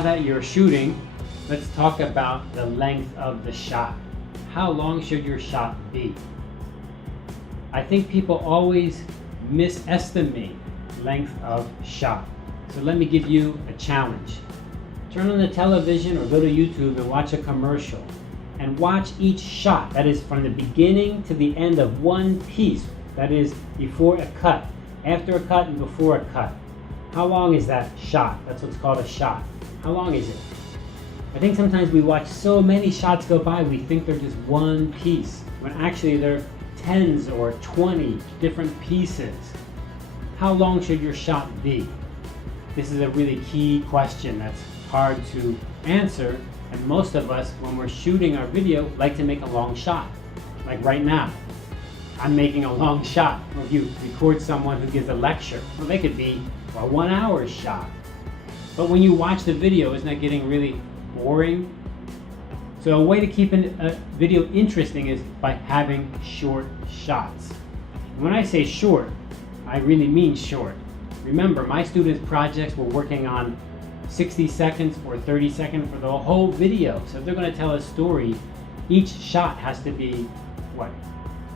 now that you're shooting, let's talk about the length of the shot. How long should your shot be? I think people always misestimate length of shot. So let me give you a challenge. Turn on the television or go to YouTube and watch a commercial and watch each shot. That is from the beginning to the end of one piece. That is before a cut, after a cut, and before a cut. How long is that shot? That's what's called a shot. How long is it? I think sometimes we watch so many shots go by, we think they're just one piece, when actually they're tens or 20 different pieces. How long should your shot be? This is a really key question that's hard to answer, and most of us, when we're shooting our video, like to make a long shot. Like right now, I'm making a long shot. Or if you record someone who gives a lecture, well, they could be a 1 hour shot. But when you watch the video, isn't that getting really boring? So a way to keep a video interesting is by having short shots. And when I say short, I really mean short. Remember, my students' projects were working on 60 seconds or 30 seconds for the whole video. So if they're going to tell a story, each shot has to be, what,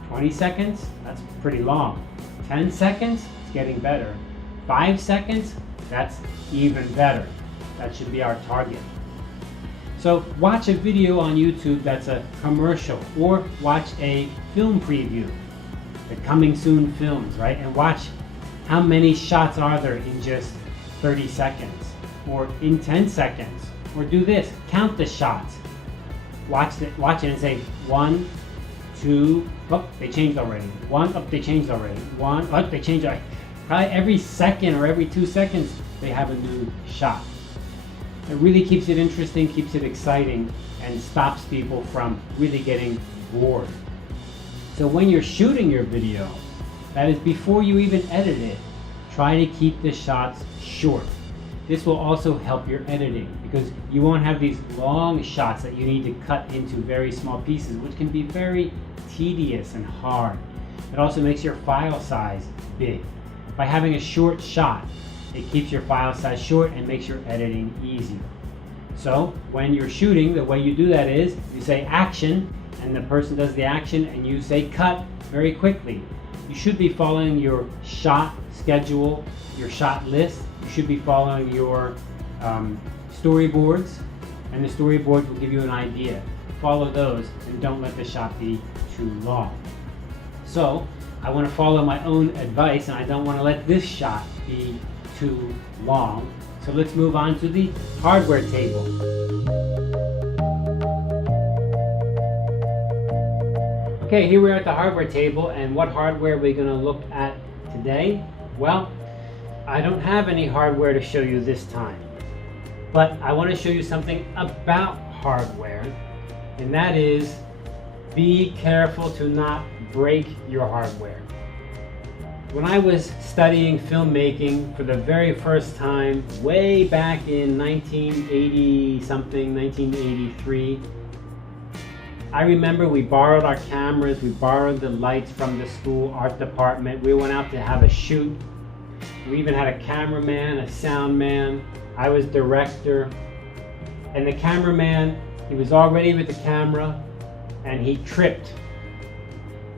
20 seconds? That's pretty long. 10 seconds? It's getting better. 5 seconds? That's even better. That should be our target. So watch a video on YouTube that's a commercial, or watch a film preview, the coming soon films, right? And watch how many shots are there in just 30 seconds or in 10 seconds. Or do this, count the shots. Watch it and say 1, 2, oh, they changed already. 1, oh, they changed already. 1, oh, they changed already. Probably every second or every 2 seconds, they have a new shot. It really keeps it interesting, keeps it exciting, and stops people from really getting bored. So when you're shooting your video, that is before you even edit it, try to keep the shots short. This will also help your editing because you won't have these long shots that you need to cut into very small pieces, which can be very tedious and hard. It also makes your file size big. By having a short shot, it keeps your file size short and makes your editing easier. So when you're shooting, the way you do that is you say action, and the person does the action, and you say cut very quickly. You should be following your shot schedule, your shot list. You should be following your storyboards, and the storyboards will give you an idea. Follow those and don't let the shot be too long. So I want to follow my own advice, and I don't want to let this shot be too long. So let's move on to the hardware table. Okay, here we are at the hardware table, and what hardware are we going to look at today? Well, I don't have any hardware to show you this time, but I want to show you something about hardware, and that is be careful to not break your hardware. When I was studying filmmaking for the very first time, way back in 1980 something, 1983, I remember we borrowed our cameras, we borrowed the lights from the school art department. We went out to have a shoot. We even had a cameraman, a sound man. I was director. And the cameraman, he was all ready with the camera, and he tripped.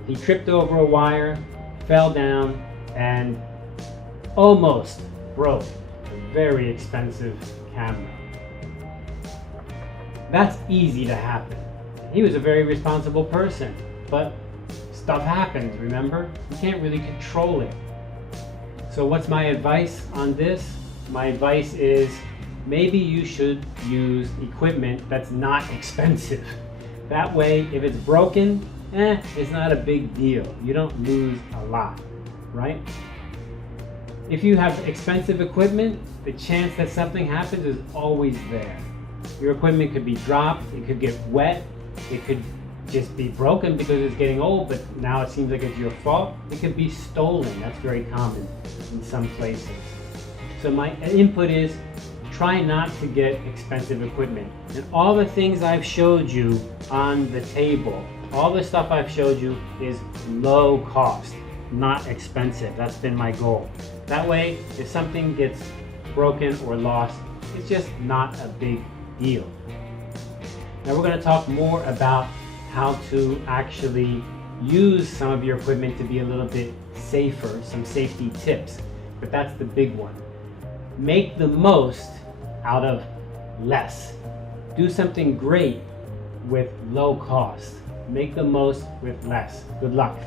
He tripped over a wire, fell down, and almost broke a very expensive camera. That's easy to happen. He was a very responsible person, but stuff happens, remember? You can't really control it. So what's my advice on this? My advice is maybe you should use equipment that's not expensive. That way, if it's broken, it's not a big deal. You don't lose a lot, right? If you have expensive equipment, the chance that something happens is always there. Your equipment could be dropped, it could get wet, it could just be broken because it's getting old, but now it seems like it's your fault. It could be stolen. That's very common in some places. So my input is try not to get expensive equipment. And all the things I've showed you on the table, all the stuff I've showed you is low cost, not expensive. That's been my goal. That way, if something gets broken or lost, It's just not a big deal. Now we're going to talk more about how to actually use some of your equipment to be a little bit safer, some safety tips, but that's the big one. Make the most out of less. Do something great with low cost. Make the most with less. Good luck.